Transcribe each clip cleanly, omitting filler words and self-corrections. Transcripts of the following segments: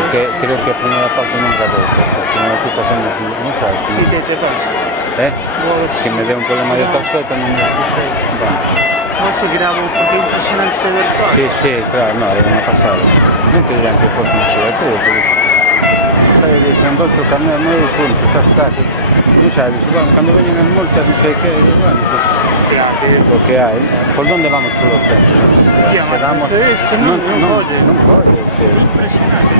Porque creo que a primera parte nunca veo, porque me estoy pasando aquí, no sabes. Sí, te pasa. Si me dé un problema de torpeta, no me escuché. Bueno. No se grabó porque es impresionante ver todo. Sí, claro, no, è una passata. Non che anche forse non c'è tu, sai, sono andando a me e punto, sta stato. Non sai, quando vengono in molta non sai che, lo che hai. ¿Por dónde vamos por los centros? Quedamos. Non puede. Impresionante.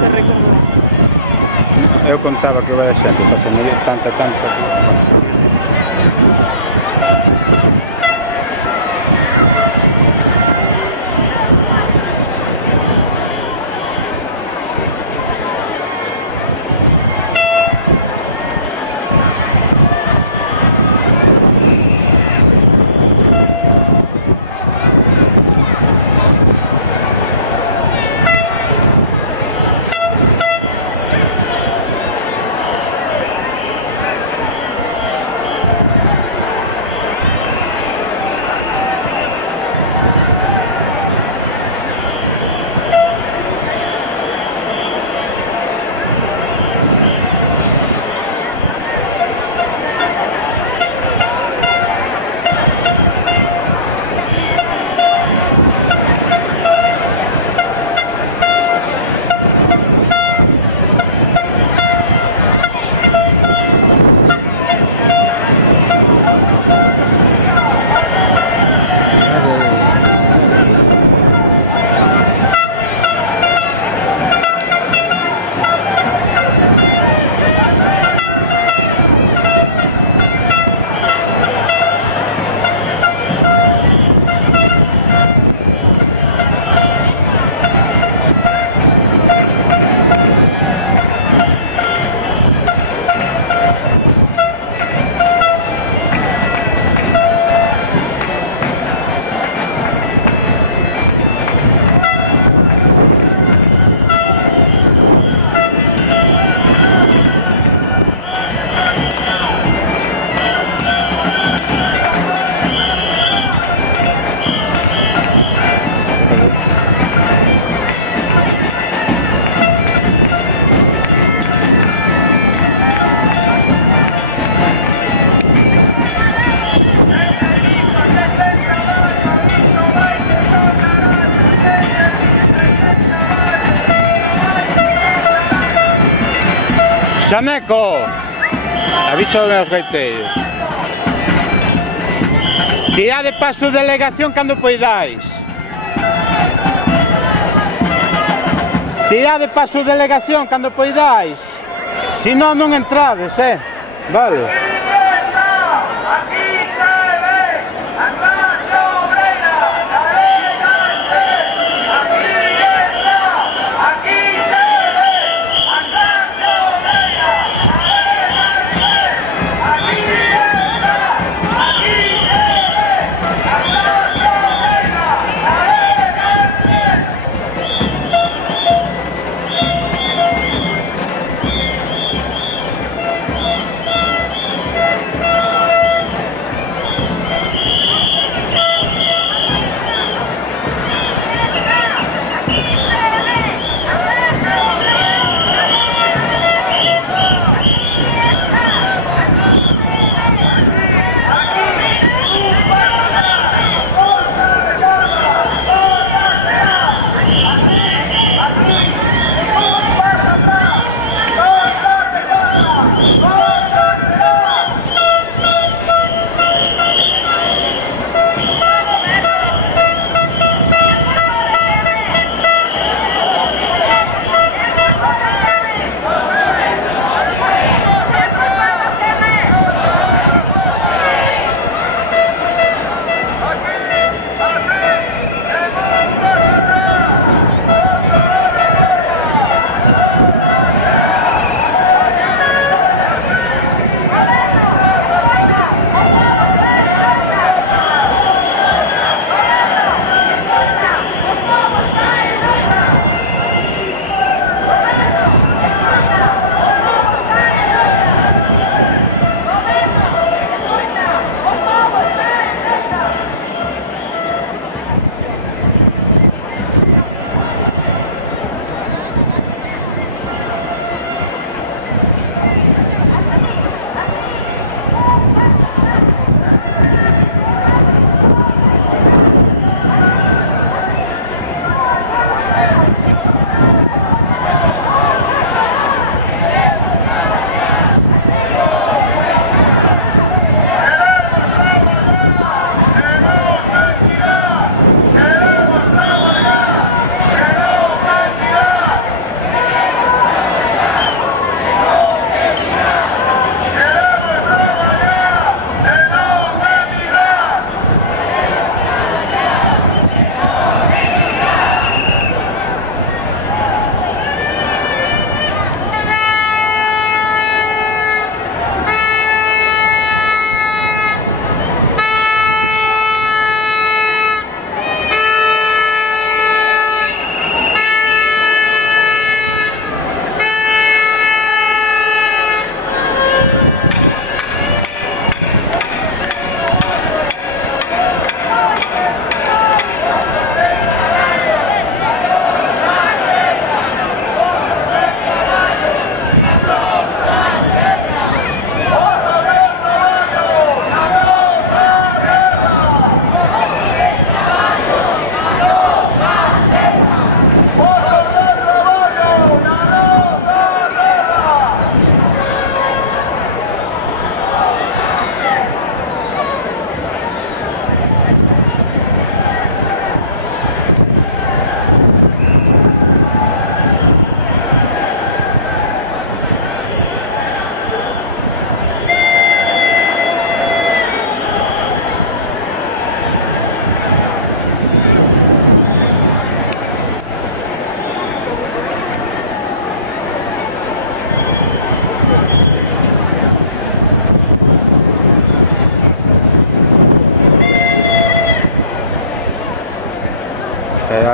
Te recordo. Io contavo che vai sempre, facendo tanta. Xaneco, aviso a los gaiteiros. Tirade para a súa delegación cando poidáis. Tirade para a súa delegación cando poidáis. Si non, non entrades, Vale.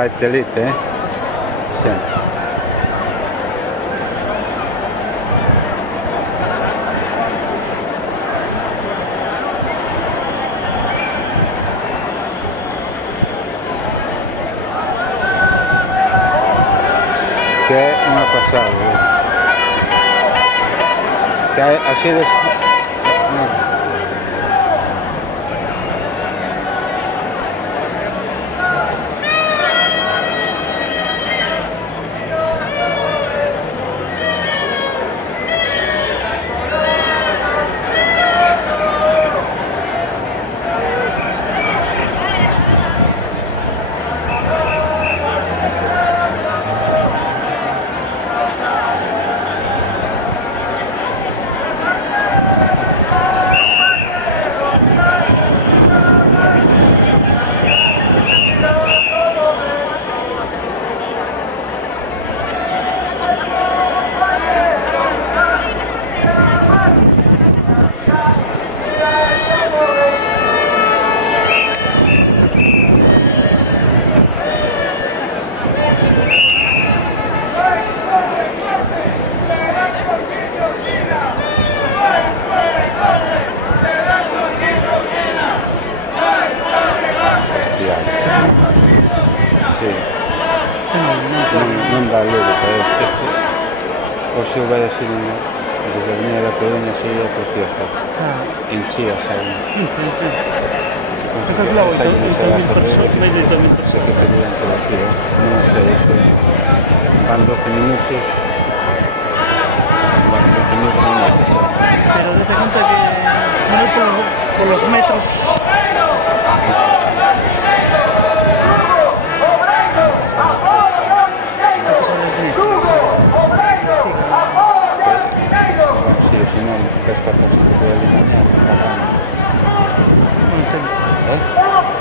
va el telite, ¿eh? Siempre. Que no ha pasado, ¿eh? Que así de... no. Non dà luogo per questo. O se vai a essere determinare la colonna se io così a fare. In Cia, sai. Anche la volta un 2.000 persone, mezzo di 2.000 persone. Perché durante la Cia, non sé, eso van 12 minutos. Van 12 minutos y no. Pero date cuenta que no por los metros. Sí, si no, esta cosa se puede eliminar. No entiendo.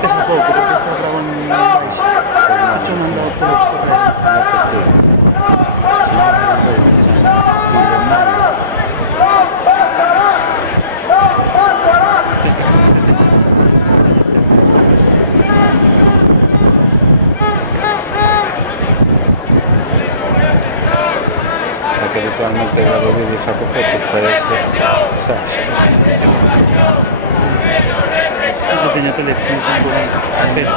Pesa poco porque está grabado en un país. Yo no ando por el correo. No te estoy. Porque habitualmente grabo vídeos a fotos para eso. Yo tenía teléfono pero,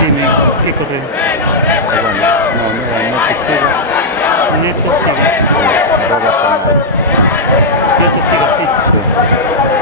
dime, ¿qué correo? Bueno, no te sigo. Neto sigo. Arroba Gmail. Yo te sigo, sí. Sí.